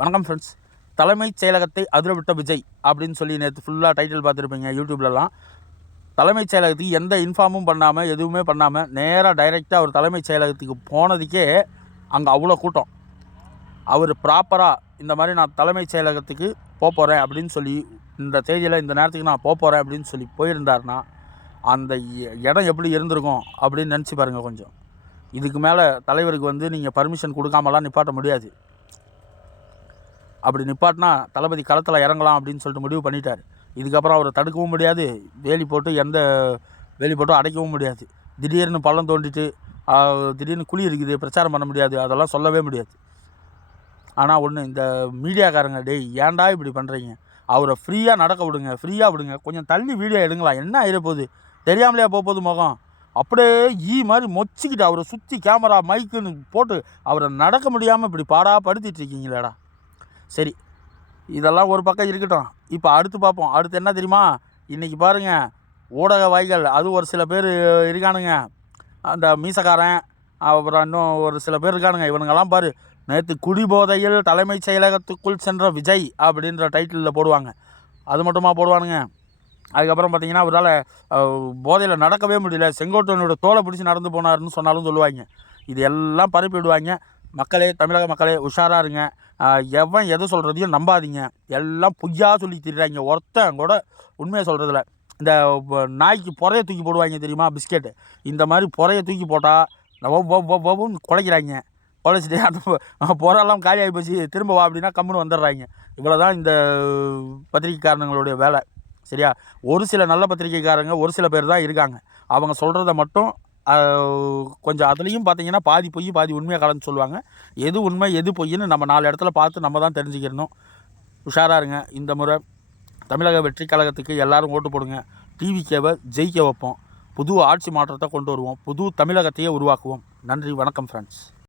வணக்கம் ஃப்ரெண்ட்ஸ். தலைமைச் செயலகத்தை அதிரவிட்ட விஜய் அப்படின்னு சொல்லி நேற்று ஃபுல்லாக டைட்டில் பார்த்துருப்பீங்க யூடியூப்லலாம். தலைமைச் செயலகத்துக்கு எந்த இன்ஃபார்மும் பண்ணாமல் எதுவுமே பண்ணாமல் நேராக டைரெக்டாக அவர் தலைமைச் செயலகத்துக்கு போனதுக்கே அங்கே அவ்வளோ கூட்டம். அவர் ப்ராப்பராக இந்த மாதிரி நான் தலைமைச் செயலகத்துக்கு போகிறேன் அப்படின்னு சொல்லி இந்த தேதியில் இந்த நேரத்துக்கு நான் போகிறேன் அப்படின்னு சொல்லி போயிருந்தாருன்னா அந்த இடம் எப்படி இருந்திருக்கும் அப்படின்னு நினச்சி பாருங்கள் கொஞ்சம். இதுக்கு மேலே தலைவருக்கு நீங்கள் பர்மிஷன் கொடுக்காமலாம் நிப்பாட்ட முடியாது. அப்படி நிப்பாட்டினா தளபதி களத்தில் இறங்கலாம் அப்படின்னு சொல்லிட்டு முடிவு பண்ணிட்டார். இதுக்கப்புறம் அவரை தடுக்கவும் முடியாது, வேலி போட்டு அடைக்கவும் முடியாது. திடீர்னு பள்ளம் தோண்டிட்டு திடீர்னு குழி இருக்குது பிரச்சாரம் பண்ண முடியாது, அதெல்லாம் சொல்லவே முடியாது. ஆனால் ஒன்று, இந்த மீடியாக்காரங்க ஏன்டா இப்படி பண்ணுறீங்க? அவரை ஃப்ரீயாக நடக்க விடுங்க, ஃப்ரீயாக விடுங்க, கொஞ்சம் தள்ளி வீடியோ எடுங்களா, என்ன ஆகிடப்போகுது? தெரியாமலையா போகுது முகம்? அப்படியே மாதிரி மொச்சிக்கிட்டு அவரை சுற்றி கேமரா மைக்குன்னு போட்டு அவரை நடக்க முடியாமல் இப்படி படுத்திட்டு இருக்கீங்களேடா. சரி, இதெல்லாம் ஒரு பக்கம் இருக்கட்டும். இப்போ அடுத்து பார்ப்போம். அடுத்து என்ன தெரியுமா? இன்றைக்கி பாருங்கள், ஊடக வாய்கள் அது ஒரு சில பேர் இருக்கானுங்க, அந்த மீசக்காரன், அப்புறம் இன்னும் ஒரு சில பேர் இருக்கானுங்க. இவனுங்கெல்லாம் பாரு, நேற்று குடிபோதையில் தலைமைச் செயலகத்துக்குள் சென்ற விஜய் அப்படின்ற டைட்டிலில் போடுவாங்க. அது மட்டுமா போடுவானுங்க? அதுக்கப்புறம் பார்த்திங்கன்னா அவரால் போதையில் நடக்கவே முடியல, செங்கோட்டையனோட தோலை பிடிச்சி நடந்து போனார்னு சொன்னாலும் சொல்லுவாங்க. இது எல்லாம் பரப்பி விடுவாங்க. மக்களே, தமிழக மக்களே உஷாராக இருங்க. எவன் எதை சொல்கிறதையும் நம்பாதீங்க. எல்லாம் பொய்யா சொல்லி திரிறாங்க. ஒருத்தன் கூட உண்மையை சொல்கிறதில்ல. இந்த நாய்க்கு புறைய தூக்கி போடுவாங்க தெரியுமா, பிஸ்கெட்டு, இந்த மாதிரி புறைய தூக்கி போட்டால் குலைக்கிறாங்க. குலைச்சிட்டு அந்த புறெல்லாம் காலி ஆகி போச்சு, திரும்ப வா அப்படின்னா கம்முன்னு வந்துடுறாங்க. இவ்வளோ தான் இந்த பத்திரிக்கைக்காரங்களுடைய வேலை. சரியா? ஒரு சில நல்ல பத்திரிக்கைக்காரங்க ஒரு சில பேர் தான் இருக்காங்க. அவங்க சொல்கிறத மட்டும் கொஞ்சம் அதுலேயும் பார்த்தீங்கன்னா பாதி பொய் பாதி உண்மையாக கலந்து சொல்லுவாங்க. எது உண்மை எது பொய்ன்னு நம்ம 4 இடத்துல பார்த்து நம்ம தான் தெரிஞ்சுக்கிறணும். உஷாராக இருங்க. இந்த முறை தமிழக வெற்றி கழகத்துக்கு எல்லோரும் ஓட்டு போடுங்க. டிவிகேவை ஜெயிக்க வைப்போம். புது ஆட்சி மாற்றத்தை கொண்டு வருவோம். புது தமிழகத்தையே உருவாக்குவோம். நன்றி, வணக்கம் ஃப்ரெண்ட்ஸ்.